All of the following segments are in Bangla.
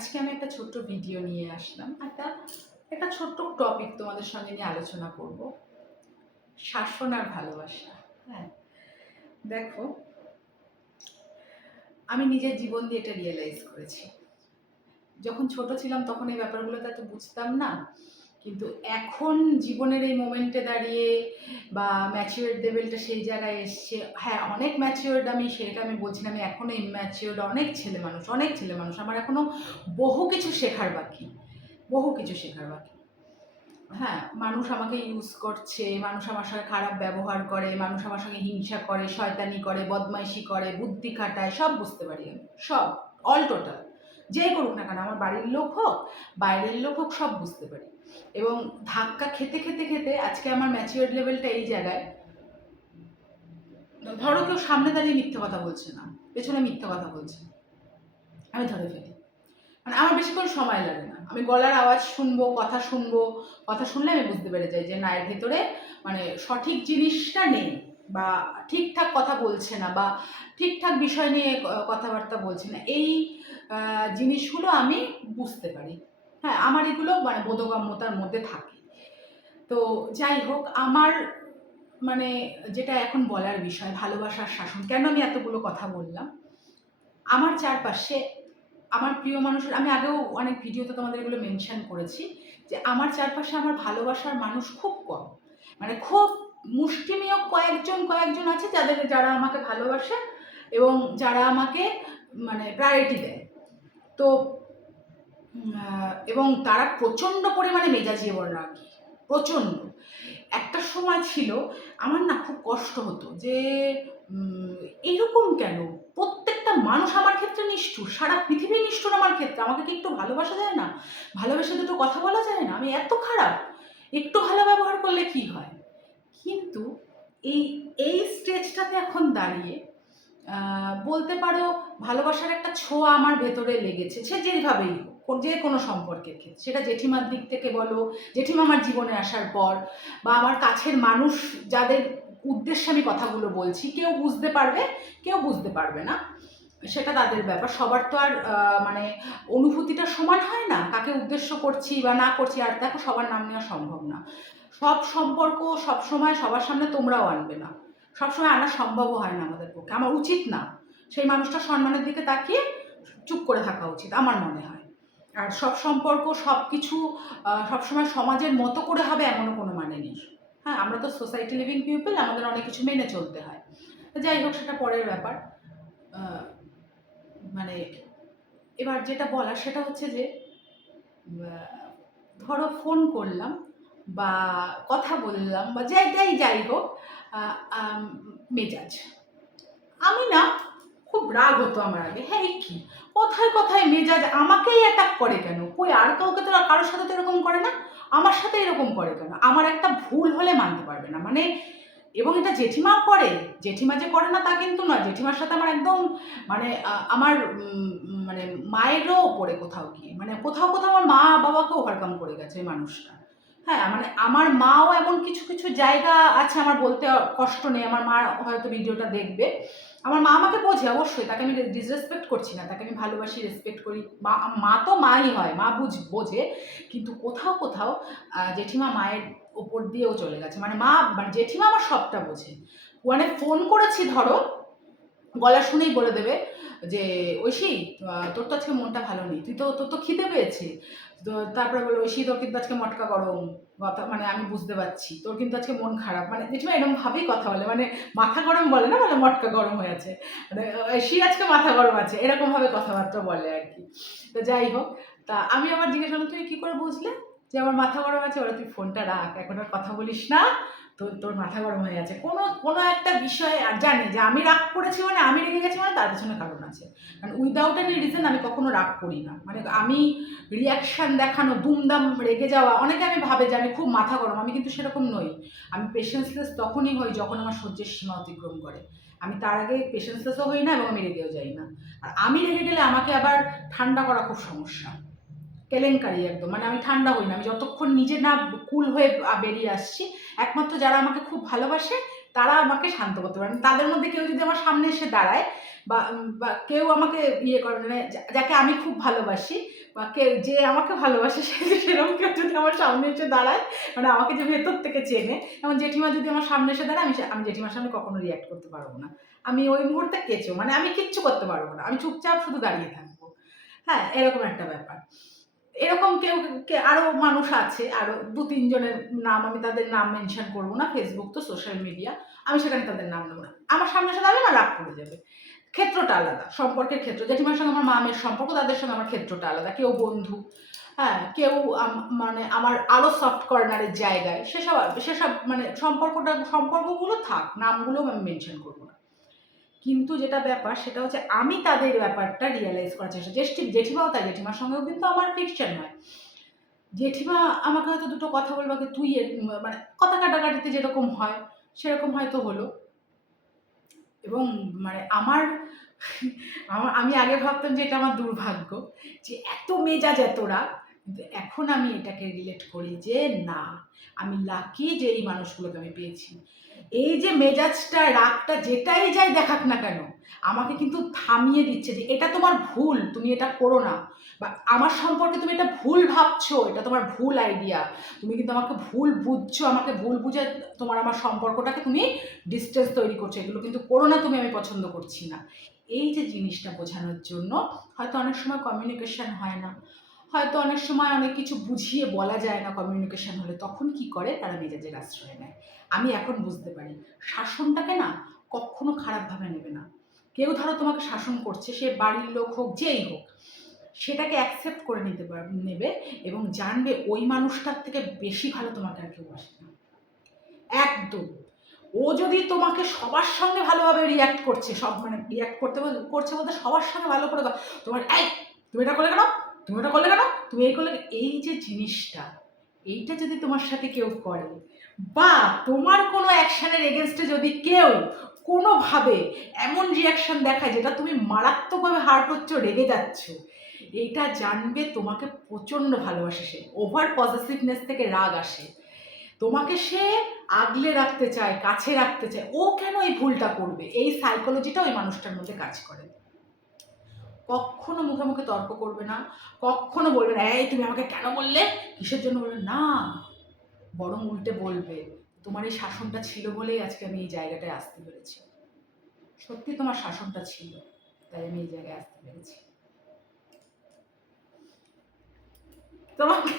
আজকে আমি একটা ছোট্ট ভিডিও নিয়ে আসলাম। একটা একটা ছোট্ট টপিক তোমাদের সঙ্গে নিয়ে আলোচনা করব। শাসন আর ভালোবাসা। হ্যাঁ, দেখো, আমি নিজের জীবন দিয়ে এটা রিয়েলাইজ করেছি। যখন ছোট ছিলাম তখন এই ব্যাপারগুলো তো এত বুঝতাম না। কিন্তু এখন জীবনের এই মোমেন্টে দাঁড়িয়ে বা ম্যাচিউরড লেভেলটা সেই জায়গায় এসছে। হ্যাঁ, অনেক ম্যাচিউরড, আমি সেটা আমি বলছি না, আমি এখনো ইম্যাচিউরড। অনেক ছেলে মানুষ, আমার এখনো বহু কিছু শেখার বাকি, বহু কিছু শেখার বাকি। হ্যাঁ, মানুষ আমাকে ইউজ করছে, মানুষ আমার সঙ্গে খারাপ ব্যবহার করে, মানুষ আমার সঙ্গে হিংসা করে, শয়তানি করে, বদমাইশি করে, বুদ্ধি খাটায়, সব বুঝতে পারি আমি। সব, অল টোটাল। যেই করুক না কেন, আমার বাড়ির লোক হোক, বাইরের লোক হোক, সব বুঝতে পারি। এবং ধাক্কা খেতে খেতে খেতে আজকে আমার ম্যাচিউরড লেভেলটা এই জায়গায়। ধরো কেউ সামনে দাঁড়িয়ে মিথ্যে কথা বলছে না, পেছনে মিথ্যে কথা বলছে, আমি ধরে ফেলি। মানে আমার বেশিক্ষণ সময় লাগে না, আমি গলার আওয়াজ শুনবো, কথা শুনলে আমি বুঝতে পেরে যাই যে না, এর ভেতরে মানে সঠিক জিনিসটা নেই, বা ঠিকঠাক কথা বলছে না, বা ঠিকঠাক বিষয় নিয়ে কথাবার্তা বলছে না। এই জিনিসগুলো আমি বুঝতে পারি। হ্যাঁ, আমার এগুলো মানে বোধগম্যতার মধ্যে থাকে। তো যাই হোক, আমার মানে যেটা এখন বলার বিষয়, ভালোবাসার শাসন, কেন আমি এতগুলো কথা বললাম। আমার চারপাশে আমার প্রিয় মানুষের, আমি আগেও অনেক ভিডিওতে তোমাদের এগুলো মেনশন করেছি যে আমার চারপাশে আমার ভালোবাসার মানুষ খুব কম। মানে খুব মুষ্টিমেয় কয়েকজন আছে যারা আমাকে ভালোবাসে এবং যারা আমাকে মানে প্রায়োরিটি দেয়। তো এবং তারা প্রচণ্ড পরিমাণে মেজাজি বর্ণাঢ্য, প্রচণ্ড। একটা সময় ছিল আমার না খুব কষ্ট হতো যে এরকম কেন, প্রত্যেকটা মানুষ আমার ক্ষেত্রে নিষ্ঠুর, সারা পৃথিবী নিষ্ঠুর আমার ক্ষেত্রে, আমাকে কি একটু ভালোবাসা যায় না, ভালোবেসে দুটো কথা বলা যায় না, আমি এত খারাপ, একটু ভালো ব্যবহার করলে কি হয়। কিন্তু এই এই স্টেজটাতে এখন দাঁড়িয়ে বলতে পারো ভালোবাসার একটা ছোঁয়া আমার ভেতরে লেগেছে, সে যেভাবেই হোক, যে কোনো সম্পর্কের ক্ষেত্রে, সেটা জেঠিমার দিক থেকে বলো, জেঠিমা আমার জীবনে আসার পর, বা আমার কাছের মানুষ যাদের উদ্দেশ্যে আমি কথাগুলো বলছি, কেউ বুঝতে পারবে, কেউ বুঝতে পারবে না, সেটা তাদের ব্যাপার। সবার তো আর মানে অনুভূতিটা সমান হয় না, কাকে উদ্দেশ্য করছি বা না করছি। আর দেখো, সবার নাম নেওয়া সম্ভব না, সব সম্পর্ক সবসময় সবার সামনে তোমরাও আনবে না, সবসময় আনা সম্ভবও হয় না আমাদের পক্ষে, আমার উচিত না। সেই মানুষটার সম্মানের দিকে তাকিয়ে চুপ করে থাকা উচিত আমার মনে হয়। আর সব সম্পর্ক সব কিছু সবসময় সমাজের মতো করে হবে এমনও কোনো মানে নেই। হ্যাঁ, আমরা তো সোসাইটি লিভিং পিপল, আমাদের অনেক কিছু মেনে চলতে হয়। যাই হোক, সেটা পরের ব্যাপার। মানে এবার যেটা বলার সেটা হচ্ছে যে ধরো ফোন করলাম বা কথা বললাম বা যাই হোক, মেজাজ, আমি না খুব রাগ হতো আমার আগে। হ্যাঁ, কি কথায় কথায় মেজাজ আমাকেই অ্যাটাক করে কেন, কই আর কাউকে তো, কারোর সাথে তো এরকম করে না, আমার সাথে এরকম করে কেন। আমার একটা ভুল হলে মানতে পারবে না মানে, এবং এটা জেঠিমা করে, জেঠিমা যে করে না তা কিন্তু নয়, জেঠিমার সাথে আমার একদম মানে আমার মানে মায়েরও ওপরে কোথাও গিয়ে, মানে কোথাও আমার মা বাবাকে ওভারকাম করে গেছে ওই মানুষটা। হ্যাঁ, মানে আমার মাও এমন কিছু কিছু জায়গা আছে, আমার বলতে কষ্ট নেই, আমার মা হয়তো ভিডিওটা দেখবে, আমার মা আমাকে বোঝে অবশ্যই, তাকে আমি ডিসরেসপেক্ট করছি না, তাকে আমি ভালোবাসি, রেসপেক্ট করি। মা তো মাই হয়, মা বোঝে। কিন্তু কোথাও জেঠিমা মায়ের ওপর দিয়েও চলে গেছে, মানে মা মানে জেঠিমা আমার সবটা বোঝে। মানে ফোন করেছি ধরো, গলা শুনেই বলে দেবে যে ঐশী, তোর তো আজকে মনটা ভালো নেই, তোর তো খিদে পেয়েছে। তো তারপরে বলো, ঐশী তোর কিন্তু আজকে মটকা গরম, মানে আমি বুঝতে পারছি তোর কিন্তু আজকে মন খারাপ, মানে জেঠিমা এরকম ভাবেই কথা বলে, মানে মাথা গরম বলে না, বলে মটকা গরম হয়ে আছে, মানে ঐশীর আজকে মাথা গরম আছে, এরকম ভাবে কথাবার্তা বলে আর কি। তো যাই হোক, তা আমি আবার জিজ্ঞেস করলাম, তুমি কি করে বুঝলে যে আমার মাথা গরম আছে? বলে, তুই ফোনটা রাখ, এখন আর কথা বলিস না, তোর মাথা গরম হয়ে আছে। কোনো একটা বিষয়ে আর জানি যে আমি রাগ করেছি, মানে আমি রেগে গেছি, মানে তার পেছনে কারণ আছে। কারণ উইদাউট এনি রিজন আমি কখনো রাগ করি না, মানে আমি রিয়াকশান দেখানো, দুমদাম রেগে যাওয়া, অনেকে আমি ভাবে যে আমি খুব মাথা গরম, আমি কিন্তু সেরকম নই। আমি পেশেন্সলেস তখনই হই যখন আমার সহ্যের সীমা অতিক্রম করে। আমি তার আগে পেশেন্সলেসও হই না এবং আমি রেগেও যাই না। আর আমি রেগে গেলে আমাকে আবার ঠান্ডা করা খুব সমস্যা, কেলেঙ্কারি একদম। মানে আমি ঠান্ডা হই না, আমি যতক্ষণ নিজে না কুল হয়ে বেরিয়ে আসছি, একমাত্র যারা আমাকে খুব ভালোবাসে তারা আমাকে শান্ত করতে পারে। তাদের মধ্যে কেউ যদি আমার সামনে এসে দাঁড়ায় বা বা কেউ আমাকে ইয়ে করে, মানে যাকে আমি খুব ভালোবাসি বা যে আমাকে ভালোবাসে সেরকম কেউ যদি আমার সামনে এসে দাঁড়ায়, মানে আমাকে যে ভেতর থেকে চেনে, যেমন জেঠিমা যদি আমার সামনে এসে দাঁড়ায়, আমি জেঠিমার সামনে কখনো রিঅ্যাক্ট করতে পারবো না। আমি ওই মুহূর্তে কেঁচো, মানে আমি কিচ্ছু করতে পারবো না, আমি চুপচাপ শুধু দাঁড়িয়ে থাকবো। হ্যাঁ, এরকম একটা ব্যাপার। এরকম কেউ আরো মানুষ আছে, আরো ২-৩ জনের নাম, আমি তাদের নাম মেনশন করবো না, ফেসবুক তো সোশ্যাল মিডিয়া, আমি সেখানে তাদের নাম নেবো না। আমার সামনে এসে দাঁড়ালে আমার রাগ পড়ে যাবে। ক্ষেত্রটা আলাদা, সম্পর্কের ক্ষেত্র, জেঠিমার সঙ্গে আমার মামের সম্পর্ক, তাদের সঙ্গে আমার ক্ষেত্রটা আলাদা। কেউ বন্ধু, হ্যাঁ, কেউ মানে আমার আরো সফট কর্নারের জায়গায়, সেসব মানে সম্পর্কগুলো থাক, নামগুলো আমি মেনশন করবো না। কিন্তু যেটা ব্যাপার সেটা হচ্ছে আমি তাদের ব্যাপারটা রিয়েলাইজ করার চেষ্টা, জেঠিমাও তাই, জেঠিমার সঙ্গেও কিন্তু আমার ফিকশন হয়। জেঠিমা আমাকে হয়তো দুটো কথা বলবে, তুই মানে কথা কাটাকাটিতে যেরকম হয় সেরকম হয়তো হলো। এবং মানে আমি আগে ভাবতাম যে এটা আমার দুর্ভাগ্য, যে এত মেজাজ এত রাগ, কিন্তু এখন আমি এটাকে রিলেট করি যে না, আমি লাকি যে এই মানুষগুলোকে আমি পেয়েছি। এই যে মেজাজটা, রাগটা যেটাই যাই দেখাক না কেন, আমাকে কিন্তু থামিয়ে দিচ্ছে যে এটা তোমার ভুল, তুমি এটা করো না, বা আমার সম্পর্কে তুমি এটা ভুল ভাবছো, এটা তোমার ভুল আইডিয়া, তুমি কিন্তু আমাকে ভুল বুঝছো, আমাকে ভুল বুঝে আমার সম্পর্কটাকে তুমি ডিস্টেন্স তৈরি করছো, এগুলো কিন্তু করো না তুমি, আমি পছন্দ করছি না। এই যে জিনিসটা বোঝানোর জন্য হয়তো অনেক সময় কমিউনিকেশন হয় না, হয়তো অনেক সময় অনেক কিছু বুঝিয়ে বলা যায় না কমিউনিকেশন হলে, তখন কি করে তারা মেজাজের আশ্রয় নেয়। আমি এখন বুঝতে পারি শাসনটাকে না কখনো খারাপভাবে নেবে না। কেউ ধরো তোমাকে শাসন করছে, সে বাড়ির লোক হোক, যেই হোক, সেটাকে অ্যাকসেপ্ট করে নেবে এবং জানবে ওই মানুষটার থেকে বেশি ভালো তোমাকে আর কেউ আসে না। একদম। ও যদি তোমাকে সবার সঙ্গে ভালোভাবে রিঅ্যাক্ট করছে, মানে রিঅ্যাক্ট করছে বলতে সবার সঙ্গে ভালো করে, তোমার এই তুমি এটা করলে কেন, তুমি ওটা করলে কেন, তুমি এই করলে, এই যে জিনিসটা, এইটা যদি তোমার সাথে কেউ করে, বা তোমার কোনো অ্যাকশনের এগেনস্টে যদি কেউ কোনোভাবে এমন রিয়াকশন দেখায় যেটা তুমি মারাত্মকভাবে হার্ট হচ্ছ, রেগে যাচ্ছ, এইটা জানবে তোমাকে প্রচণ্ড ভালোবাসে সে। ওভার পজিটিভনেস থেকে রাগ আসে, তোমাকে সে আগলে রাখতে চায়, কাছে রাখতে চায়। ও কেন এই ভুলটা করবে, এই সাইকোলজিটা ওই মানুষটার মধ্যে কাজ করে। কখনো মুখে মুখে তর্ক করবে না, কখনো বলবে না এই তুমি আমাকে কেন বললে, কিসের জন্য বলবে না, বরং উল্টে বলবে তোমার এই শাসনটা ছিল বলেই আজকে আমি এই জায়গাটায় আসতে পেরেছি, সত্যি তোমার শাসনটা ছিল তাই আমি এই জায়গায় আসতে পেরেছি। তোমাকে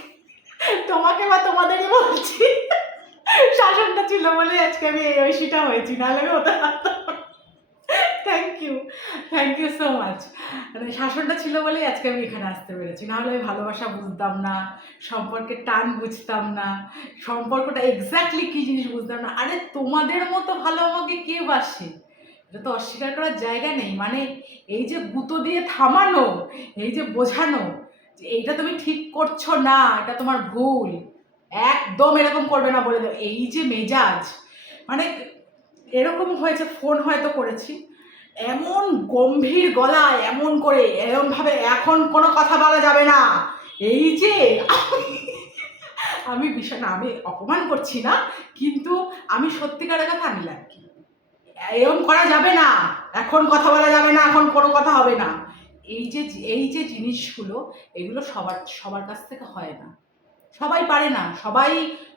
তোমাকে বা তোমাদেরই বলছি, শাসনটা ছিল বলেই আজকে আমি এই ঐশীটা হয়েছি, নাহলে আমি হতে পারতাম। Thank you so much. মানে শাসনটা ছিল বলেই আজকে আমি এখানে আসতে পেরেছি, নাহলে আমি ভালোবাসা বুঝতাম না, সম্পর্কের টান বুঝতাম না, সম্পর্কটা এক্স্যাক্টলি কী জিনিস বুঝতাম না। আরে তোমাদের মতো ভালো আমাকে কে বাসে, এটা তো অস্বীকার করার জায়গা নেই। মানে এই যে গুঁতো দিয়ে থামানো, এই যে বোঝানো যে এইটা তুমি ঠিক করছো না, এটা তোমার ভুল, একদম এরকম করবে না বলে দাও, এই যে মেজাজ, মানে এরকম হয়েছে, ফোন হয়তো করেছি, এমন গম্ভীর গলায় এমন করে এরমভাবে এখন কোনো কথা বলা যাবে না, এই যে আমি বিষয় না, আমি অপমান করছি না, কিন্তু আমি সত্যিকারের কথা আমি লাকি, এরম করা যাবে না, এখন কথা বলা যাবে না, এখন কোনো কথা হবে না। এই যে জিনিসগুলো, এগুলো সবার কাছ থেকে হয় না, সবাই পারে না,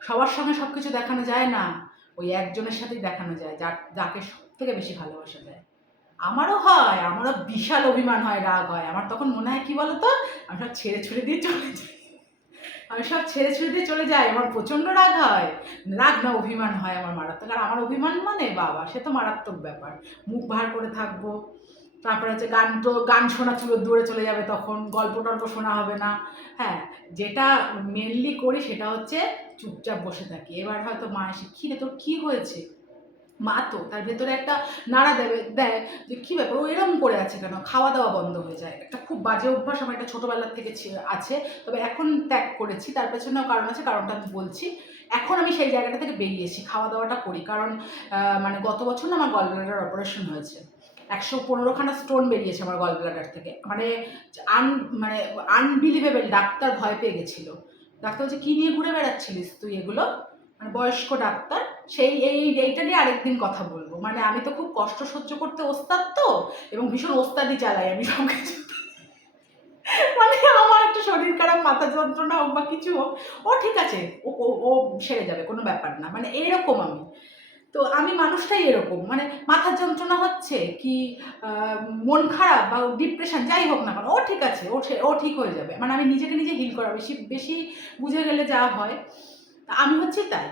সবার সঙ্গে সব কিছু দেখানো যায় না, ওই একজনের সাথেই দেখানো যায় যাকে সব থেকে বেশি ভালোবাসা যায়। আমারও হয়, আমারও বিশাল অভিমান হয়, রাগ হয়, আমার তখন মনে হয় কি বলতো, আমি সব ছেড়ে ছুড়ে দিয়ে চলে যাই, আমার প্রচণ্ড রাগ হয়, রাগ না অভিমান হয় আমার মারাত্মক। আর আমার অভিমান মানে বাবা, সে তো মারাত্মক ব্যাপার, মুখ ভার করে থাকবো, তারপরে হচ্ছে গান শোনা দূরে চলে যাবে, তখন গল্প টল্প শোনা হবে না। হ্যাঁ, যেটা মেনলি করি সেটা হচ্ছে চুপচাপ বসে থাকি। এবার হয়তো মা এসে কী রে তোর কী হয়েছে, মা তো তার ভেতরে একটা নাড়া দেয় যে কী ব্যাপার, ও এরম করে আছে কেন, খাওয়া দাওয়া বন্ধ হয়ে যায়, একটা খুব বাজে অভ্যাস আমার, একটা ছোটোবেলার থেকে আছে, তবে এখন ত্যাগ করেছি, তার পেছনেও কারণ আছে, কারণটা আমি বলছি। এখন আমি সেই জায়গাটা থেকে বেরিয়েছি, খাওয়া দাওয়াটা করি, কারণ মানে গত বছর না আমার গল ব্লাডার অপারেশন হয়েছে, 115খানা স্টোন বেরিয়েছে আমার গল ব্লাডার থেকে, মানে মানে আনবিলিভেবল, ডাক্তার ভয় পেয়ে গেছিলো, ডাক্তার বলছে কী নিয়ে ঘুরে বেড়াচ্ছিলিস তুই এগুলো, মানে বয়স্ক ডাক্তার, এইটা নিয়ে আরেকদিন কথা বলবো। মানে আমি তো খুব কষ্ট সহ্য করতে ওস্তাদ তো, এবং ভীষণ ওস্তাদি চালাই আমি সব কিছু। মানে আমার একটু শরীর খারাপ, মাথা যন্ত্রণা হোক বা কিছু হোক, ও ঠিক আছে, ও ও ও সেরে যাবে, কোনো ব্যাপার না, মানে এরকম আমি। তো আমি মানুষটাই এরকম, মানে মাথার যন্ত্রণা হচ্ছে কি, মন খারাপ বা ডিপ্রেশন যাই হোক না কেন, ও ঠিক আছে, ও ঠিক হয়ে যাবে। মানে আমি নিজেকে নিজে হিল করা, বেশি বেশি বুঝে গেলে যা হয়, তা আমি হচ্ছি তাই।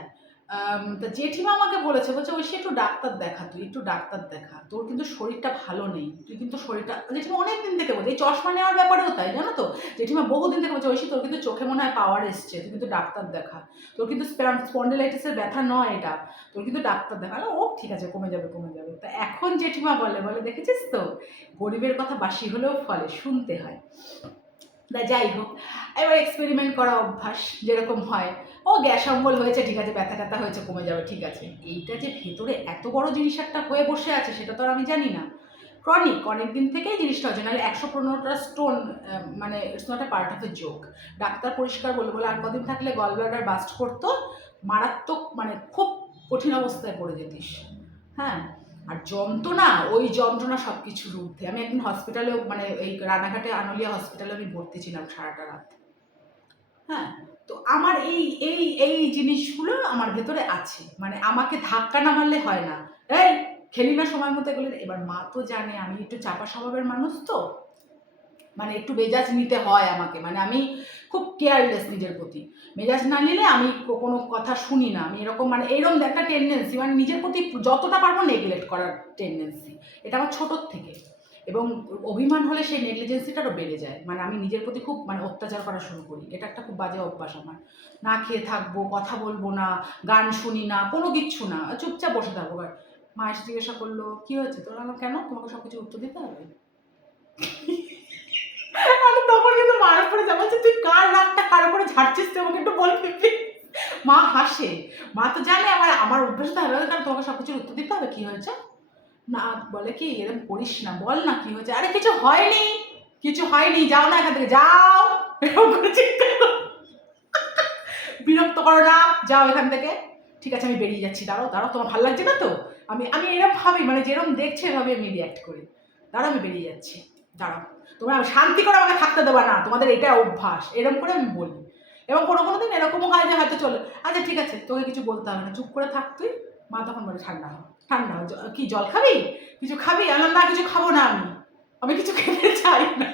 তা জেঠিমা আমাকে বলেছে, বলছে ঐশী একটু ডাক্তার দেখা, তুই একটু ডাক্তার দেখা, তোর কিন্তু শরীরটা ভালো নেই, তুই কিন্তু শরীরটা, জেঠিমা অনেকদিন থেকে বলছে, এই চশমা নেওয়ার ব্যাপারেও তাই, জানো তো, জেঠিমা বহুদিন থেকে বলছে, ঐশী তোর কিন্তু চোখে মনে হয় পাওয়ার এসছে, তুই কিন্তু ডাক্তার দেখা, তোর কিন্তু স্পন্ডিলাইটিসের ব্যথা নয় এটা, তোর কিন্তু ডাক্তার দেখা। ও ঠিক আছে, কমে যাবে কমে যাবে। তা এখন জেঠিমা বলে বলে দেখেছিস তো, গরিবের কথা বাসি হলেও ফলে, শুনতে হয়। তা যাই হোক, এবার এক্সপেরিমেন্ট করা অভ্যাস, যেরকম হয়, ও গ্যাস অম্বল হয়েছে, ঠিক আছে, ব্যথা ট্যাথা হয়েছে, কমে যাবে, ঠিক আছে। এইটা যে ভেতরে এত বড় জিনিস একটা হয়ে বসে আছে, সেটা তো আর আমি জানি না। ক্রনিক, অনেক দিন থেকেই জিনিসটা হচ্ছে, নাহলে 115টা স্টোন, মানে it's not a part of a joke. Doctor পরিষ্কার বলে বলে আর কদিন থাকলে গল ব্লাডার বাস্ট করতো, মারাত্মক, মানে খুব কঠিন অবস্থায় পড়ে যেতিস। হ্যাঁ, আর যন্ত্রণা, ওই যন্ত্রণা সব কিছুর ঊর্ধ্বে। আমি একদিন হসপিটালেও, মানে এই রানাঘাটে আনোলিয়া হসপিটালে আমি ভর্তি ছিলাম সারাটা রাত। হ্যাঁ, তো আমার এই এই এই জিনিসগুলো আমার ভেতরে আছে, মানে আমাকে ধাক্কা না মারলে হয় না, এই খেলি না সময় মতো এগুলো। এবার মা তো জানে আমি একটু চাপা স্বভাবের মানুষ তো, মানে একটু মেজাজ নিতে হয় আমাকে, মানে আমি খুব কেয়ারলেস নিজের প্রতি। মেজাজ না নিলে আমি কোনো কথা শুনি না, আমি এরকম, মানে এইরকম একটা টেন্ডেন্সি, মানে নিজের প্রতি যতটা পারবো নেগলেক্ট করার টেন্ডেন্সি, এটা আমার ছোটোর থেকে। এবং অভিমান হলে সেই নেগলিজেন্সিটারও বেড়ে যায়, মানে আমি নিজের প্রতি খুব, মানে অত্যাচার করা শুরু করি। এটা একটা খুব বাজে অভ্যাস আমার। না খেয়ে থাকবো, কথা বলবো না, গান শুনি না, কোনো কিচ্ছু না, চুপচাপ বসে থাকবো। মা এসে জিজ্ঞাসা করলো কি হয়েছে তোর, কেন, তোমাকে সব কিছু উত্তর দিতে হবে? আমি তখন কিন্তু মার উপরে যাবো, তুই কার রাগটা কার উপরে ঝাড়ছিস, তুই আমাকে একটু বলবি প্লিজ। মা হাসে, মা তো জানে আমার আমার অভ্যাস তো হবে, কারণ তোমাকে সব কিছুর উত্তর দিতে হবে, কি হয়েছে না, বলে কি এরকম করিস না, বল না কি হয়েছে, আরে কিছু হয়নি, কিছু হয়নি, যাও না এখান থেকে, যাও, এরকম করে চিৎকার করে। বিরক্ত করো না, যাও এখান থেকে। ঠিক আছে আমি বেরিয়ে যাচ্ছি, দাঁড়াও দাঁড়াও, তোমার ভালো লাগছে না তো, আমি আমি এরকম ভাবি, মানে যেরকম দেখছে এভাবে আমি রিয়াক্ট করি, দাঁড়াও আমি বেরিয়ে যাচ্ছি, দাঁড়াও, তোমরা শান্তি করে আমাকে থাকতে দেবা না, তোমাদের এটা অভ্যাস, এরকম করে আমি বলি। এবং কোনো কোনো দিন এরকমও হয় যে হয়তো চলে, আচ্ছা ঠিক আছে তোকে কিছু বলতে হবে না, চুপ করে থাক তুই। মা তখন বলে ঠান্ডা হ, ঠান্ডা হ, কি জল খাবি, কিছু খাবি, আমি না কিছু খাবো না, আমি আমি কিছু খেতে চাই না।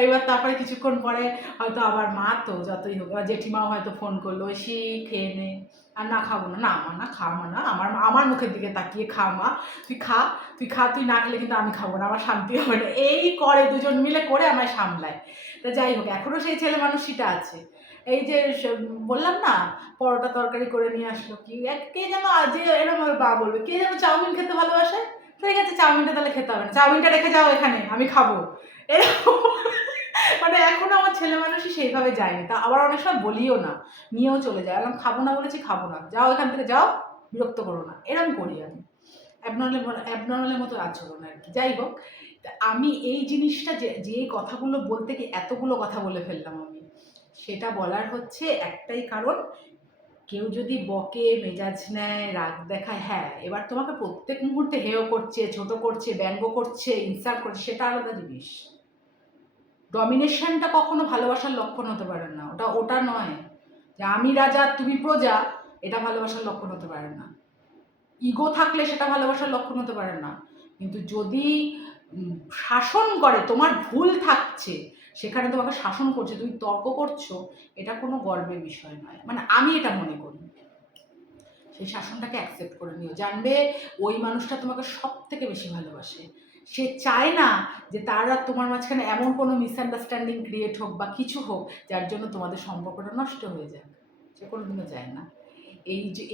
এইবার তারপরে কিছুক্ষণ পরে হয়তো আবার মা তো যতই হোক, এবার জেঠিমাও হয়তো ফোন করলো, সে খেয়ে নে, আর না খাবো না, না মা না, খা মা না, আমার আমার মুখের দিকে তাকিয়ে খা মা, তুই খা, তুই খা, তুই না খেলে কিন্তু আমি খাবো না, আমার শান্তি হবে না, এই করে দুজন মিলে করে আমায় সামলায়। তা যাই হোক, এখনো সেই ছেলে মানুষটা আছে। এই যে বললাম না, পরোটা তরকারি করে নিয়ে আসলো, কি কে যেন আজ এরকম বা বলবে, কে যেন চাউমিন খেতে ভালোবাসে, ঠিক আছে চাউমিনটা তাহলে খেতে হবে না, চাউমিনটা রেখে যাও এখানে, আমি খাবো, এরকম। মানে এখনো আমার ছেলে মানুষই সেইভাবে যায়নি, তা আবার অনেক সময় বলিও না, নিয়েও চলে যায়, আমি খাবো না বলেছি খাবো না, যাও এখান থেকে যাও, বিরক্ত করো না, এরকম করি আমি। অ্যাবনর্মালের মতো আচরণ আর কি। যাই হোক, আমি এই জিনিসটা যে কথাগুলো বলতে কি এতগুলো কথা বলে ফেললাম আমি, সেটা বলার হচ্ছে একটাই কারণ, কেউ যদি বকে, মেজাজ নেয়, রাগ দেখায়, হ্যাঁ এবার তোমাকে প্রত্যেক মুহূর্তে হেয় করছে, ছোট করছে, ব্যঙ্গ করছে, ইনসাল্ট করছে, সেটা আলাদা জিনিস। ডমিনেশনটা কখনো ভালোবাসার লক্ষণ হতে পারে না, ওটা ওটা নয় যে আমি রাজা তুমি প্রজা, এটা ভালোবাসার লক্ষণ হতে পারে না। ইগো থাকলে সেটা ভালোবাসার লক্ষণ হতে পারে না। কিন্তু যদি শাসন করে, তোমার ভুল থাকছে, সেখানে তোমাকে শাসন করছে, তুমি তর্ক করছো, এটা কোনো গর্বের বিষয় নয়, মানে আমি এটা মনে করি। সেই শাসনটাকে অ্যাকসেপ্ট করে নিও, জানবে ওই মানুষটা তোমাকে সব থেকে বেশি ভালোবাসে। সে চায় না যে তার আর তোমার মাঝখানে এমন কোনো মিসআন্ডারস্ট্যান্ডিং ক্রিয়েট হোক বা কিছু হোক যার জন্য তোমাদের সম্পর্কটা নষ্ট হয়ে যাক, সে কোনোদিনও চায় না।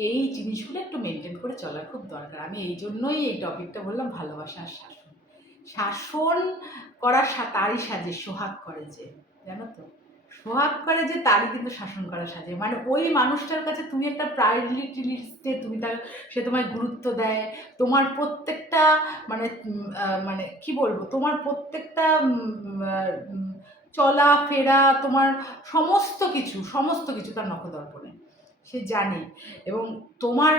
এই জিনিসগুলো একটু মেনটেন করে চলার খুব দরকার। আমি এই জন্যই এই টপিকটা বললাম, ভালোবাসা আর শাসন। শাসন করা তারই সাজে, সোহাগ করে যে, জানো তো, সোহাগ করে যে তারই কিন্তু শাসন করা সাজে। মানে ওই মানুষটার কাছে তুমি একটা প্রায়োরিটি লিস্টে, তুমি তার, সে তোমায় গুরুত্ব দেয়, তোমার প্রত্যেকটা, মানে মানে কি বলবো, তোমার প্রত্যেকটা চলা ফেরা, তোমার সমস্ত কিছু তার নখদর্পণে। সে জানে। এবং তোমার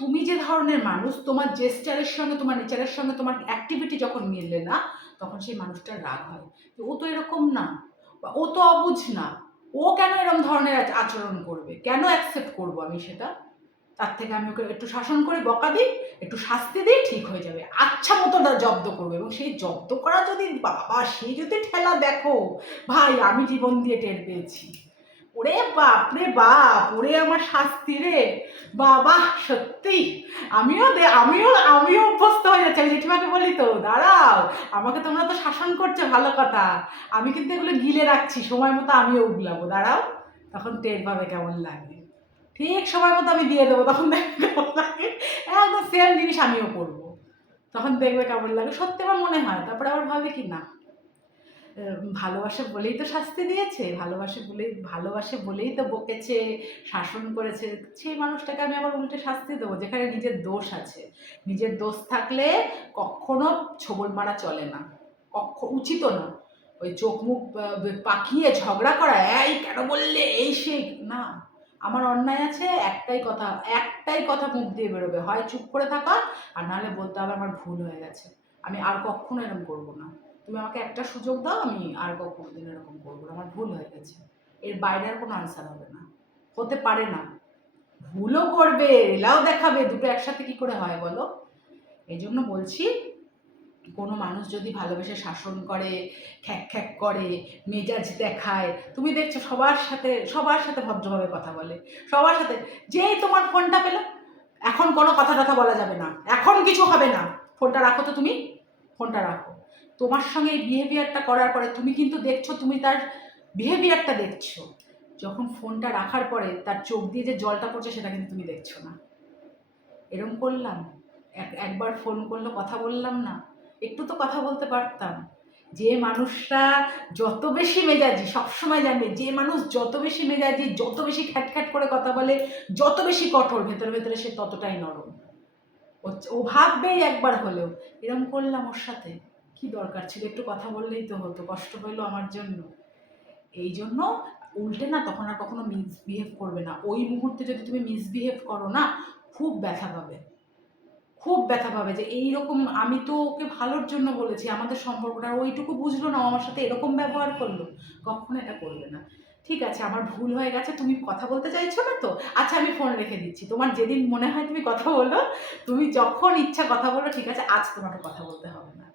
তুমি যে ধরনের মানুষ, তোমার জেস্টারের সঙ্গে, তোমার নেচারের সঙ্গে তোমার অ্যাক্টিভিটি যখন মিললে না, তখন সেই মানুষটার রাগ হয়। ও তো এরকম না, বা ও তো অবুঝ না, ও কেন এরকম ধরনের আচরণ করবে, কেন অ্যাকসেপ্ট করবো আমি সেটা? তার থেকে আমি ওকে একটু শাসন করে বকা দিই, একটু শাস্তি দিই, ঠিক হয়ে যাবে। আচ্ছা মতো জব্দ করবে, এবং সেই জব্দ করা যদি বাবা, সেই যদি ঠেলা দেখো ভাই, আমি জীবন দিয়ে টের পেয়েছি। ওরে বাপ রে বাপ, ওরে আমার শাস্তি রে বাবা, সত্যি আমিও অভ্যস্ত হয়ে যাচ্ছি। আমি জেঠিমাকে বলি তো, দাঁড়াও, আমাকে তোমরা তো শাসন করছো, ভালো কথা, আমি কিন্তু এগুলো গিলে রাখছি, সময় মতো আমিও উগলাবো, দাঁড়াও, তখন টের পাবে কেমন লাগে। ঠিক সময় মতো আমি দিয়ে দেবো, তখন দেখবে কেমন লাগে। একদম সেম জিনিস আমিও করবো, তখন দেখবে কেমন লাগে। সত্যি আমার মনে হয়। তারপরে আবার ভাবে কি না, ভালোবাসে বলেই তো শাস্তি দিয়েছে, ভালোবাসে বলেই তো বকেছে, শাসন করেছে, সেই মানুষটাকে আমি আবার উল্টে শাস্তি দেবো যেখানে নিজের দোষ আছে। নিজের দোষ থাকলে কখনো ছোবল মারা চলে না, উচিত না। ওই চোখ মুখ পাকিয়ে ঝগড়া করা, এই কেন বললে, এই সেই না। আমার অন্যায় আছে, একটাই কথা মুখ দিয়ে বেরোবে, হয় চুপ করে থাকা, আর নাহলে বলতে হবে আমার ভুল হয়ে গেছে, আমি আর কখনো এরকম করবো না। তুমি আমাকে একটা সুযোগ দাও, আমি আর কখনো দিন এরকম করবো না, আমার ভুল হয়ে গেছে। এর বাইরে আর কোনো আনসার হবে না, হতে পারে না। ভুলও করবে, এলাও দেখাবে, দুটো একসাথে কি করে হয় বলো? এই জন্য বলছি, কোনো মানুষ যদি ভালোবেসে শাসন করে, খ্যাক খ্যাক করে, মেজাজ দেখায়, তুমি দেখছো সবার সাথে ভদ্রভাবে কথা বলে, সবার সাথে। যেই তোমার ফোনটা পেলো, এখন কোনো কথা টথা বলা যাবে না, এখন কিছু হবে না, ফোনটা রাখো তো, তুমি ফোনটা রাখো। তোমার সঙ্গে এই বিহেভিয়ারটা করার পরে তুমি কিন্তু দেখছো, তুমি তার বিহেভিয়ারটা দেখছো, যখন ফোনটা রাখার পরে তার চোখ দিয়ে যে জলটা পড়ছে সেটা কিন্তু তুমি দেখছো না। এরম করলাম, একবার ফোন করলো, কথা বললাম না, একটু তো কথা বলতে পারতাম। যে মানুষটা যত বেশি মেজাজি, সবসময় জানবে, যে মানুষ যত বেশি মেজাজি, যত বেশি খ্যাটখ্যাট করে কথা বলে, যত বেশি কঠোর, ভেতরে ভেতরে সে ততটাই নরম। ও ভাববেই একবার হলেও। এরম করলাম ওর সাথে, কি দরকার ছিল, একটু কথা বললেই তো হতো, কষ্ট হইলো আমার জন্য। এই জন্য উল্টে না তখন আর কখনো মিসবিহেভ করবে না। ওই মুহূর্তে যদি তুমি মিসবিহেভ করো না, খুব ব্যথা পাবে, খুব ব্যথা পাবে, যে এইরকম আমি তো ওকে ভালোর জন্য বলেছি, আমাদের সম্পর্কটা ওইটুকু বুঝলো না, আমার সাথে এরকম ব্যবহার করলো। কখনো এটা করবে না। ঠিক আছে, আমার ভুল হয়ে গেছে, তুমি কথা বলতে চাইছো না তো, আচ্ছা আমি ফোন রেখে দিচ্ছি, তোমার যেদিন মনে হয় তুমি কথা বলো, তুমি যখন ইচ্ছা কথা বলো, ঠিক আছে, আজ তোমাকে কথা বলতে হবে না।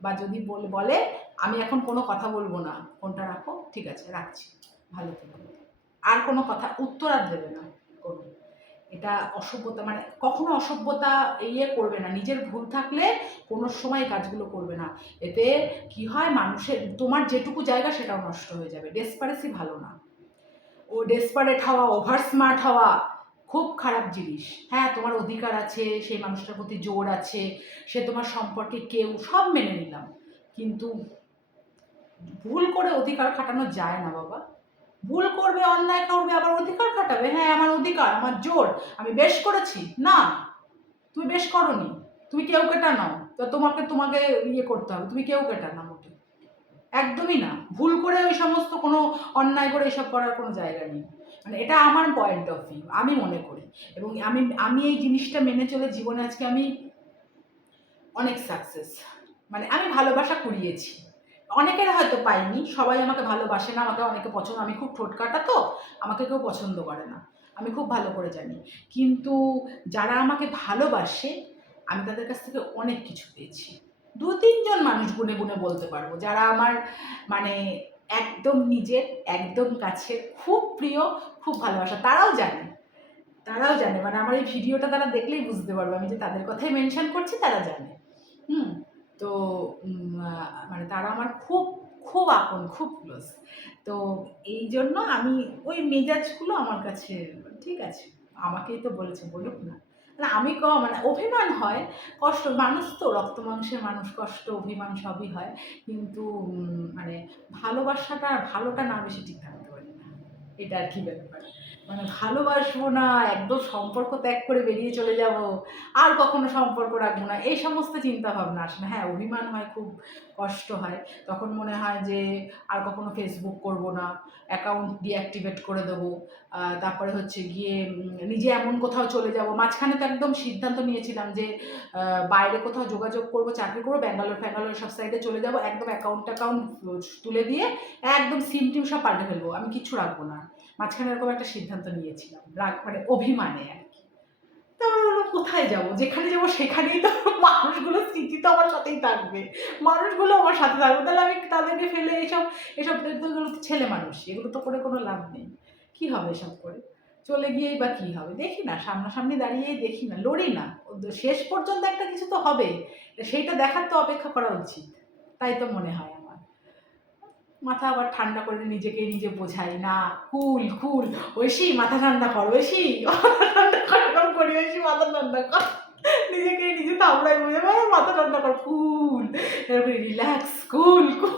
বা যদি বলে আমি এখন কোনো কথা বলবো না, ফোনটা রাখো, ঠিক আছে রাখছি, ভালো থেকো, আর কোনো কথা উত্তর আর দেবে না কোনো। এটা অসভ্যতা, মানে কখনো অসভ্যতা করবে না, নিজের ভুল থাকলে কোনো সময় কাজগুলো করবে না। এতে কি হয়, মানুষের তোমার যেটুকু জায়গা সেটাও নষ্ট হয়ে যাবে। ডেসপারেসি ভালো না, ও ডেসপারেট হওয়া, ওভার স্মার্ট হওয়া খুব খারাপ জিনিস। হ্যাঁ, তোমার অধিকার আছে, সেই মানুষটার প্রতি জোর আছে, সে তোমার সম্পর্কে কেউ, সব মেনে নিলাম, কিন্তু ভুল করে অধিকার খাটানো যায় না বাবা। ভুল করবে, অন্যায় করবে, আবার অধিকার খাটাবে, হ্যাঁ আমার অধিকার, আমার জোর, আমি বেশ করেছি, না, তুমি বেশ করনি, তুমি কেউ কেটা নাও, তো তোমাকে তোমাকে করতে হবে, তুমি কেউ কেটা না মোটে, একদমই না। ভুল করে ওই সমস্ত কোনো অন্যায় করে এসব করার কোনো জায়গা নেই, মানে এটা আমার পয়েন্ট অফ ভিউ, আমি মনে করি। এবং আমি এই জিনিসটা মেনে চলে জীবনে আজকে আমি অনেক সাকসেস, মানে আমি ভালোবাসা কুড়িয়েছি। অনেকের হয়তো পাইনি, সবাই আমাকে ভালোবাসে না, আমাকে অনেকে পছন্দ, আমি খুব ঠোঁটকাটা তো, আমাকে কেউ পছন্দ করে না, আমি খুব ভালো করে জানি। কিন্তু যারা আমাকে ভালোবাসে, আমি তাদের কাছ থেকে অনেক কিছু পেয়েছি। ২-৩ জন মানুষ গুনে গুনে বলতে পারবো, যারা আমার মানে একদম নিজের, একদম কাছের, খুব প্রিয়, খুব ভালোবাসা, তারাও জানে, মানে আমার এই ভিডিওটা তারা দেখলেই বুঝতে পারবে আমি যে তাদের কথাই মেনশন করছি, তারা জানে। হুম। তো মানে তারা আমার খুব খুব আপন, খুব ক্লোজ। তো এই জন্য আমি ওই মেজাজগুলো আমার কাছে ঠিক আছে, আমাকেই তো বলেছে, বলুক না। না আমি মানে অভিমান হয়, কষ্ট, মানুষ তো, রক্ত মাংসের মানুষ, কষ্ট অভিমান সবই হয়, কিন্তু মানে ভালোবাসাটা, ভালোটা না বেশি ঠিক থাকতে পারি না, এটা আর কি ব্যাপার। মানে ভালোবাসবো না, একদম সম্পর্ক ত্যাগ করে বেরিয়ে চলে যাব, আর কখনো সম্পর্ক রাখবো না, এই সমস্ত চিন্তা ভাবনা আসে না। হ্যাঁ, অভিমান হয়, খুব কষ্ট হয়, তখন মনে হয় যে আর কখনো ফেসবুক করব না, অ্যাকাউন্ট ডিঅ্যাক্টিভেট করে দেবো। তারপরে হচ্ছে গিয়ে নিজে এমন কোথাও চলে যাব। মাঝখানে তো একদম সিদ্ধান্ত নিয়েছিলাম যে বাইরে কোথাও যোগাযোগ করব, চাকরি করবো, ব্যাঙ্গালোর ফ্যাঙ্গালোর সব সাইডে চলে যাব, একদম অ্যাকাউন্ট ট্যাকাউন্ট তুলে দিয়ে একদম সিম টিম সব পাল্টে ফেলবো, আমি কিচ্ছু রাখবো না। মাঝখানে এরকম একটা সিদ্ধান্ত নিয়েছিলাম, রাগ মানে অভিমানে আর কি। তারপর বললো কোথায় যাব, যেখানে যাবো সেখানেই তো মানুষগুলো স্মৃতি তো আমার সাথেই থাকবে, মানুষগুলো আমার সাথে থাকবে, তাহলে আমি তাদেরকে ফেলে এসব এসব এগুলো তো ছেলে মানুষ, এগুলো তো করে কোনো লাভ নেই। কি হবে এসব করে, চলে গিয়েই বা কি হবে, দেখি না, সামনাসামনি দাঁড়িয়েই দেখি না, লড়ি না, শেষ পর্যন্ত একটা কিছু তো হবে, সেইটা দেখার তো অপেক্ষা করা উচিত, তাই তো মনে হয় আমার। মাথা আবার ঠান্ডা করে নিজেকেই নিজে বোঝাই, না কুল কুল, ঐশী মাথা ঠান্ডা কর, ঐশী মাথা ঠান্ডা কর, এরকম করি, ঐশী মাথা ঠান্ডা কর, নিজেকেই নিজে থামড়াই বোঝাই, মাথা ঠান্ডা কর, কুল, এরকম রিল্যাক্স, কুল কুল।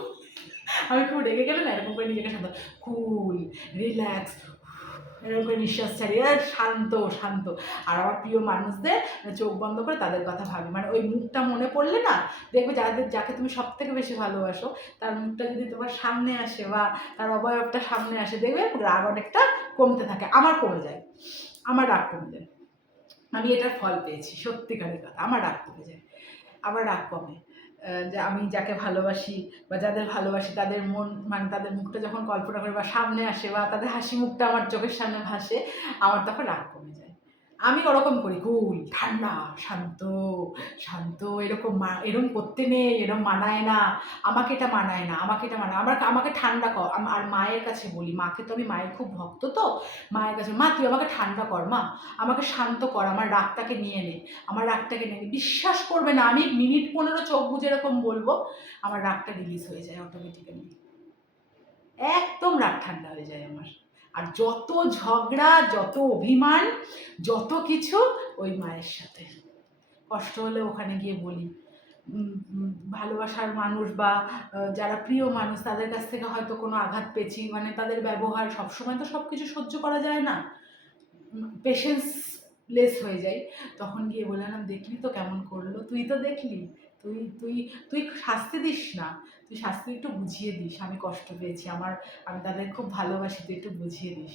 আমি খুব রেগে গেলে না এরকম করে নিজেকে শান্ত, কুল, রিল্যাক্স, এরকম করে নিঃশ্বাস ছাড়িয়ে শান্ত শান্ত। আর আমার প্রিয় মানুষদের চোখ বন্ধ করে তাদের কথা ভাবি, মানে ওই মুখটা মনে পড়লে না, দেখবে যাকে তুমি সব থেকে বেশি ভালোবাসো তার মুখটা যদি তোমার সামনে আসে বা তার অবয়বটা সামনে আসে, দেখবে রাগ অনেকটা কমতে থাকে, আমার কমে যায়, আমার রাগ কমে যায়, আমি এটার ফল পেয়েছি, সত্যিকারের কথা, আমার রাগ কমে যায়, আমার রাগ কমে। যে আমি যাকে ভালোবাসি বা যাদের ভালোবাসি তাদের মন, মানে তাদের মুখটা যখন কল্পনা করি বা সামনে আসে বা তাদের হাসি মুখটা আমার চোখের সামনে ভাসে, আমার তখন রাগ কমে যায়। আমি ওরকম করি, কুল, ঠান্ডা, শান্ত, শান্ত, এরকম এরকম করতে নেই, এরকম মানায় না, আমাকে এটা মানায় না, আমাকে এটা মানায়, আমাকে ঠান্ডা কর। আর মায়ের কাছে বলি, মাকে তো আমি মায়ের খুব ভক্ত, তো মায়ের কাছে, মা তুই আমাকে ঠান্ডা কর, মা আমাকে শান্ত কর, আমার রাগটাকে নিয়ে নে, আমার রাগটাকে নিয়ে নে। বিশ্বাস করবে না, আমি মিনিট 15 চোখ বুঝে এরকম বলবো, আমার রাগটা রিলিজ হয়ে যায় অটোমেটিক্যালি, একদম রাগ ঠান্ডা হয়ে যায় আমার। আর যত ঝগড়া, যত অভিমান, যত কিছু ওই মায়ের সাথে, কষ্ট হলে ওখানে গিয়ে বলি। ভালোবাসার মানুষ বা যারা প্রিয় মানুষ তাদের কাছ থেকে হয়তো কোনো আঘাত পেয়েছি, মানে তাদের ব্যবহার, সবসময় তো সব কিছু সহ্য করা যায় না, পেশেন্স লেস হয়ে যায়, তখন গিয়ে বললাম, দেখলি তো কেমন করলো, তুই তো দেখলি, তুই তুই তুই শাস্তি দিস না, তুই শাস্তি একটু বুঝিয়ে দিস, আমি কষ্ট পেয়েছি, আমি তাদের খুব ভালোবাসি, তুই একটু বুঝিয়ে দিস,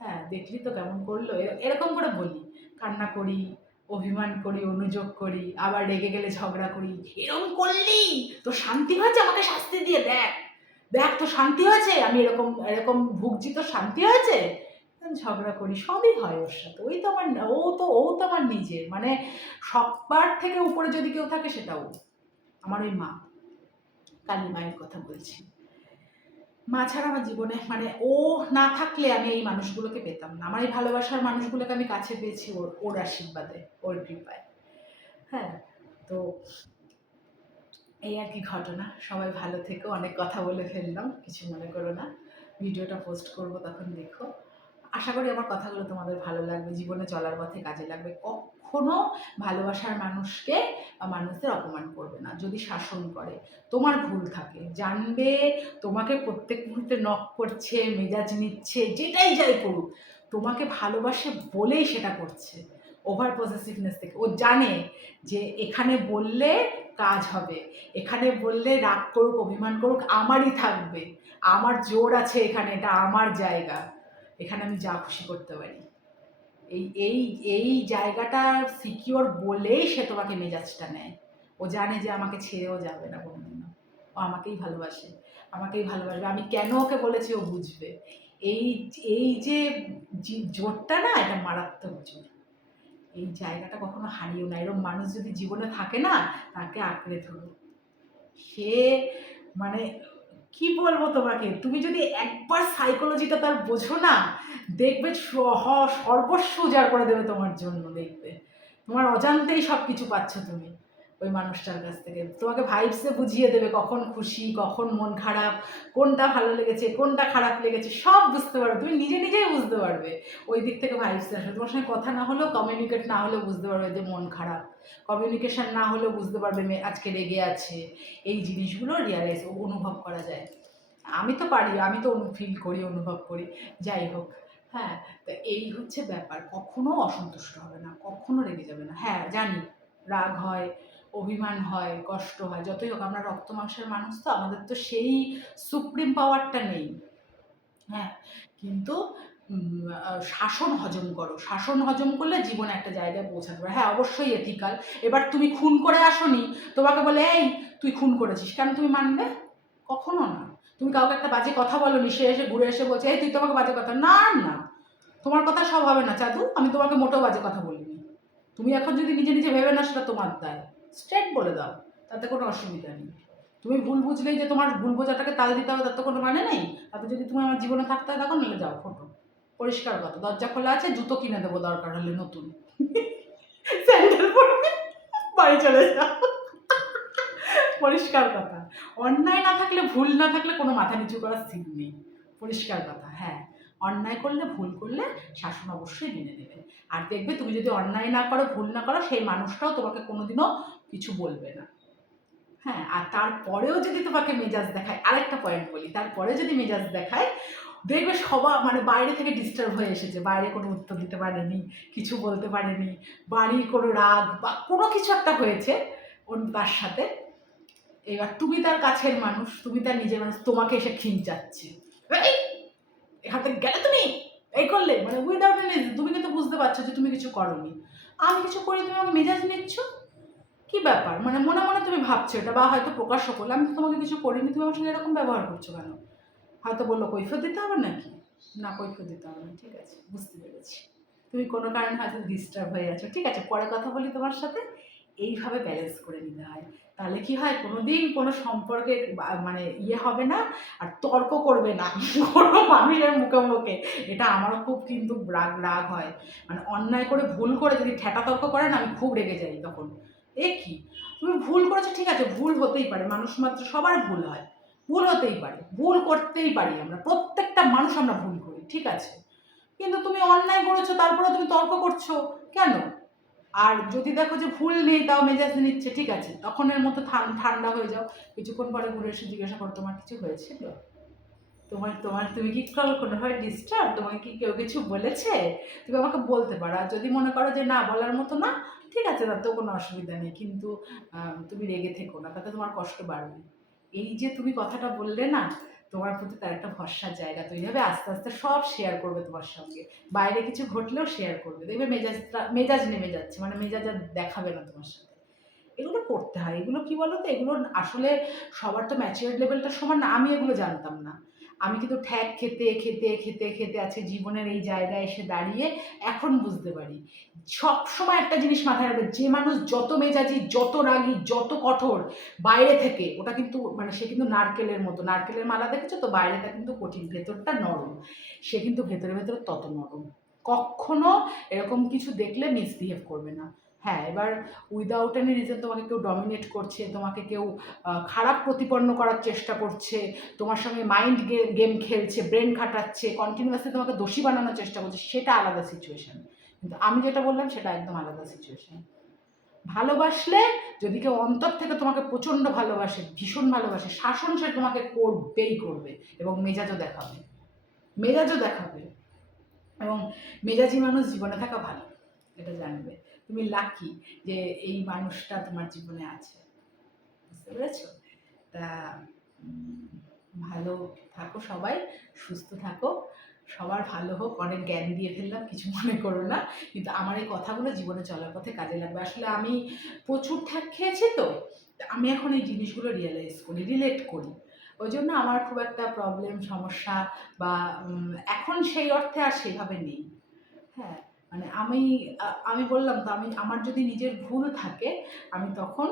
হ্যাঁ দেখলি তো কেমন করলো, এরকম করে বলি, কান্না করি, অভিমান করি, অনুযোগ করি, আবার রেগে গেলে ঝগড়া করি, এরকম করলি তো শান্তি হয়েছে, আমাকে শাস্তি দিয়ে দেখ, দেখ তো শান্তি হয়েছে, আমি এরকম এরকম ভুগছি, তো শান্তি হয়েছে, ঝগড়া করি, সবই হয় ওর সাথে, ওই তো আমার, ও তো আমার নিজের, মানে সবার থেকে উপরে যদি কেউ থাকে সেটা ও, আমার ওই মা, কালী মায়ের কথা বলছি। মা ছাড়া আমার জীবনে, মানে ও না থাকলে আমি এই মানুষগুলোকে পেতাম না, আমার এই ভালোবাসার মানুষগুলোকে আমি কাছে পেয়েছি ওর ওর আশীর্বাদে, ওর কৃপায়। হ্যাঁ, তো এই আর কি ঘটনা। সবাই ভালো থেকো, অনেক কথা বলে ফেললাম, কিছু মনে করো না, ভিডিওটা পোস্ট করব তখন দেখো। আশা করি আমার কথাগুলো তোমাদের ভালো লাগবে, জীবনে চলার পথে কাজে লাগবে। কখনো ভালোবাসার মানুষকে বা মানুষদের অপমান করবে না, যদি শাসন করে, তোমার ভুল থাকে, জানবে তোমাকে প্রত্যেক মুহূর্তে নক করছে, মেজাজ নিচ্ছে, যেটাই যাই করুক, তোমাকে ভালোবাসে বলেই সেটা করছে, ওভার পজেসিভনেস থেকে। ও জানে যে এখানে বললে কাজ হবে, এখানে বললে রাগ করুক, অভিমান করুক, আমারই থাকবে, আমার জোর আছে এখানে, এটা আমার জায়গা, এখানে আমি যা খুশি করতে পারি, এই এই এই জায়গাটা সিকিওর বলেই সে তোমাকে মেজাজটা নেয়। ও জানে যে আমাকে ছেড়েও যাবে না কোনোদিনও, ও আমাকেই ভালোবাসে, আমাকেই ভালোবাসবে, আমি কেন ওকে বলেছি ও বুঝবে। এই এই যে জোরটা না, এটা মারাত্মক জোর, এই জায়গাটা কখনো হারিও না। এরকম মানুষ যদি জীবনে থাকে না, তাকে আঁকড়ে ধরো, সে মানে কি বলবো তোমাকে, তুমি যদি একবার সাইকোলজিটা তার বোঝো না, দেখবে সর্বস্ব উজাড় করে দেবে তোমার জন্য, দেখবে তোমার অজান্তেই সব কিছু পাচ্ছ তুমি ওই মানুষটার কাছ থেকে, তোমাকে ভাইবসে বুঝিয়ে দেবে কখন খুশি, কখন মন খারাপ, কোনটা ভালো লেগেছে, কোনটা খারাপ লেগেছে, সব বুঝতে পারবে, তুমি নিজে নিজেই বুঝতে পারবে, ওই দিক থেকে ভাইবসে আসবে, তোমার সঙ্গে কথা না হলেও, কমিউনিকেট না হলেও বুঝতে পারবে যে মন খারাপ, কমিউনিকেশন না হলেও বুঝতে পারবে আজকে রেগে আছে, এই জিনিসগুলো রিয়ালাইজ অনুভব করা যায়। আমি তো পারি, আমি তো ফিল করি, অনুভব করি, যাই হোক, হ্যাঁ, তো এই হচ্ছে ব্যাপার। কখনো অসন্তুষ্ট হবে না, কখনো রেগে যাবে না। হ্যাঁ, জানি রাগ হয়, অভিমান হয়, কষ্ট হয়। যতই হোক আমরা রক্ত মাংসের মানুষ তো, আমাদের তো সেই সুপ্রিম পাওয়ারটা নেই। হ্যাঁ, কিন্তু শাসন হজম করো। শাসন হজম করলে জীবনে একটা জায়গায় পৌঁছাতে পারবে। হ্যাঁ, অবশ্যই এথিক্যাল। এবার তুমি খুন করে আসোনি, তোমাকে বলে, "এই তুই খুন করেছিস।" কেন তুমি মানবে? কখনো না। তুমি কাউকে একটা বাজে কথা বলোনি, সে এসে ঘুরে এসে বলছে, "এই তুই তো আমাকে বাজে কথা।" না, না। তোমার কথা সব হবে না চাঁদু। আমি তোমাকে মোটেও বাজে কথা বলিনি। তুমি এখন যদি নিজে, নিজে ভেবে নাও সেটা তোমার দায়। স্ট্রেইট বলে দাও। তাতে কোনো অসুবিধা নেই। তুমি ভুল বুঝলেই যে তোমার ভুল বোঝাটাকে তাল দিতে হবে তার তো কোনো মানে নেই। তাতে যদি তুমি আমার জীবনে থাকতে হয় থাকো, নাহলে যাও ফোটো। পরিষ্কার কথা। দরজা খোলা আছে, জুতো কিনে দেবো দরকার হলে নতুন। স্যান্ডেল পরে বাড়ি চলে যাও। পরিষ্কার কথা। অন্যায় না থাকলে, ভুল না থাকলে কোনো মাথা নিচু করার সিন নেই। পরিষ্কার কথা। হ্যাঁ, অন্যায় করলে, ভুল করলে শাসন অবশ্যই মেনে নেবে। আর দেখবে তুমি যদি অন্যায় না করো, ভুল না করো, সেই মানুষটাও তোমাকে কোনোদিনও কিছু বলবে না। হ্যাঁ, আর তারপরেও যদি তোমাকে মেজাজ দেখায়, আরেকটা পয়েন্ট বলি, তারপরেও যদি মেজাজ দেখায়, দেখবে মানে বাইরে থেকে ডিস্টার্ব হয়ে এসেছে, বাইরে কোনো উত্তর দিতে পারেনি, কিছু বলতে পারেনি, বাড়ির কোনো রাগ বা কোনো কিছু একটা হয়েছে তার সাথে। এবার তুমি তার কাছের মানুষ, তুমি তার নিজের মানুষ, তোমাকে এসে খিঁচাচ্ছে, এই এখান থেকে গেলে তুমি, এই করলে, মানে উইদাউট এনি রিজন। তুমি কিন্তু বুঝতে পারছো যে তুমি কিছু করোনি। আমি কিছু করি, তুমি আমাকে মেজাজ নিচ্ছ, কি ব্যাপার? মানে মনে মনে তুমি ভাবছো এটা, বা হয়তো প্রকাশ্য করলে, আমি তো তোমাকে কিছু করিনি, তুমি আমার সঙ্গে এরকম ব্যবহার করছো কেন? হয়তো বললো কৈফিয়ত দিতে হবে নাকি? না, কৈফিয়ত দিতে হবে না। ঠিক আছে, বুঝতে পেরেছি। তুমি কোনো কারণে হয়তো ডিস্টার্ব হয়ে আছো। ঠিক আছে, পরে কথা বলি তোমার সাথে। এইভাবে ব্যালেন্স করে নিতে হয়। তাহলে কি হয়, কোনোদিন কোনো সম্পর্কে মানে হবে না, আর তর্ক করবে না কোনো মানুষের মুখে মুখে। এটা আমারও খুব কিন্তু রাগ রাগ হয়। মানে অন্যায় করে, ভুল করে যদি ঠেটা তর্ক করে না, আমি খুব রেগে যাই তখন। এ কি? তুমি ভুল করেছো, ঠিক আছে, ভুল হতেই পারে, মানুষ মাত্র, সবার ভুল হয়। ভুল হতেই পারে, ভুল করতেই পারি আমরা, প্রত্যেকটা মানুষ আমরা ভুল করি, ঠিক আছে। কিন্তু তুমি অন্যায় করেছো, তারপরে তুমি তর্ক করছো কেন? আর যদি দেখো যে ভুল নেই, তাও মেজাজ নিচ্ছে, ঠিক আছে, তখন এর মতো ঠান্ডা হয়ে যাও। কিছুক্ষণ পরে ঘুরে এসে জিজ্ঞাসা করো, তোমার কিছু হয়েছিল? তোমার তোমার তুমি কি কোনোভাবে ডিস্টার্ব, তোমাকে কি কেউ কিছু বলেছে? তুমি আমাকে বলতে পারো। আর যদি মনে করো যে না, বলার মতো না, ঠিক আছে, তাতেও কোনো অসুবিধা নেই, কিন্তু তুমি রেগে থেকো না, তাতে তোমার কষ্ট বাড়বে। এই যে তুমি কথাটা বললে না, তোমার প্রতি তার একটা ভরসার জায়গা তৈরি হবে, আস্তে আস্তে সব শেয়ার করবে তোমার সঙ্গে। বাইরে কিছু ঘটলেও শেয়ার করবে, দেখবে মেজাজ নেমে যাচ্ছে, মানে মেজাজ আর দেখাবে না তোমার সাথে। এগুলো করতে হয়। এগুলো কি বলো তো, এগুলো আসলে সবার তো ম্যাচিউরড লেভেলটা সমান না। আমি এগুলো জানতাম না। আমি কিন্তু ঠ্যাক খেতে, খেতে, খেতে, খেতে আজকে জীবনের এই জায়গায় এসে দাঁড়িয়ে এখন বুঝতে পারি। সবসময় একটা জিনিস মাথায় রাখবে, যে মানুষ যত মেজাজি, যত রাগী, যত কঠোর, বাইরে থেকে ওটা কিন্তু, মানে সে কিন্তু নারকেলের মতো। নারকেলের মালা দেখেছো তো? বাইরেটা কিন্তু কঠিন, ভেতরটা নরম। সে কিন্তু ভেতরে, ভেতরে তত নরম। কক্ষনো এরকম কিছু দেখলে মিসবিহেভ করবে না। হ্যাঁ, এবার উইদাউট এনি রিজন তোমাকে কেউ ডমিনেট করছে, তোমাকে কেউ খারাপ প্রতিপন্ন করার চেষ্টা করছে, তোমার সঙ্গে মাইন্ড গেম খেলছে, ব্রেন খাটাচ্ছে, কন্টিনিউয়াসলি তোমাকে দোষী বানানোর চেষ্টা করছে, সেটা আলাদা সিচুয়েশান। কিন্তু আমি যেটা বললাম সেটা একদম আলাদা সিচুয়েশান। ভালোবাসলে, যদি কেউ অন্তর থেকে তোমাকে প্রচণ্ড ভালোবাসে, ভীষণ ভালোবাসে, শাসন সে তোমাকে করবেই করবে, এবং মেজাজও দেখাবে। মেজাজও দেখাবে। এবং মেজাজি মানুষ জীবনে থাকা ভালো, এটা জানবে। তুমি লাকি যে এই মানুষটা তোমার জীবনে আছে। বুঝতে পেরেছো? তা ভালো থাকো সবাই, সুস্থ থাকো, সবার ভালো হোক। অনেক জ্ঞান দিয়ে ফেললাম, কিছু মনে করো না। কিন্তু আমার এই কথাগুলো জীবনে চলার পথে কাজে লাগবে। আসলে আমি প্রচুর ঠ্যাক খেয়েছি তো, আমি এখন এই জিনিসগুলো রিয়েলাইজ করি, রিলেট করি। ওই জন্য আমার খুব একটা প্রবলেম, সমস্যা বা এখন সেই অর্থে আর সেভাবে নেই। হ্যাঁ, মানে আমি বললাম তো, আমার যদি নিজের ভুল থাকে, আমি তখন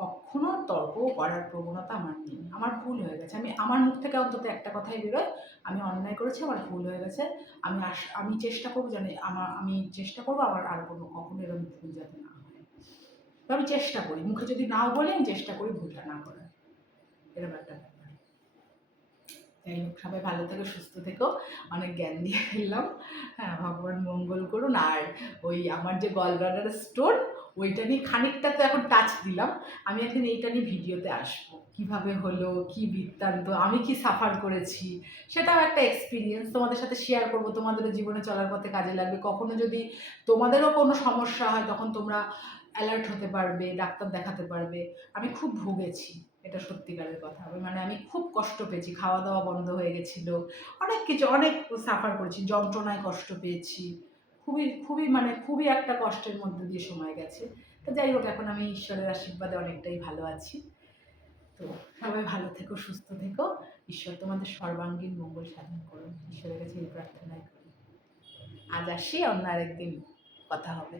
কখনো তর্ক করার প্রবণতা আমার নেই। আমার ভুল হয়ে গেছে। আমার মুখ থেকে অন্তত একটা কথাই বেরোয়, আমি অন্যায় করেছি, আমার ভুল হয়ে গেছে। আমি চেষ্টা করবো, আমি চেষ্টা করবো আমার আর কখনো এরকম ভুল যাতে না হয়। তো আমি চেষ্টা করি, মুখে যদি নাও বলি, আমি চেষ্টা করি ভুলটা না করার। এরকম একটা ব্যাপার। যাই হোক, সবাই ভালো থেকো, সুস্থ থেকো। অনেক জ্ঞান দিয়ে ফেললাম। হ্যাঁ, ভগবান মঙ্গল করুন। আর ওই আমার যে গলব্লাডার স্টোন, ওইটা নিয়ে খানিকটা তো এখন টাচ দিলাম। আমি একদিন এইটা নিয়ে ভিডিওতে আসবো। কিভাবে হলো, কি বৃত্তান্ত, আমি কি সাফার করেছি, সেটাও একটা এক্সপিরিয়েন্স তোমাদের সাথে শেয়ার করব। তোমাদেরও জীবনে চলার পথে কাজে লাগবে। কখনো যদি তোমাদেরও কোনো সমস্যা হয় তখন তোমরা অ্যালার্ট হতে পারবে, ডাক্তার দেখাতে পারবে। আমি খুব ভুগেছি, এটা সত্যিকারের কথা। আমি খুব কষ্ট পেয়েছি, খাওয়া দাওয়া বন্ধ হয়ে গেছিল, অনেক কিছু, অনেক সাফার করেছি, যন্ত্রণায় কষ্ট পেয়েছি, খুবই খুবই খুবই একটা কষ্টের মধ্যে দিয়ে সময় গেছে। তো যাই হোক, এখন আমি ঈশ্বরের আশীর্বাদে অনেকটাই ভালো আছি। তো সবাই ভালো থেকো, সুস্থ থেকো। ঈশ্বর তোমাদের সর্বাঙ্গীন মঙ্গল সাধন করুন, ঈশ্বরের কাছে এই প্রার্থনাই করি। আজ আসি, অন্য আরেকদিন কথা হবে।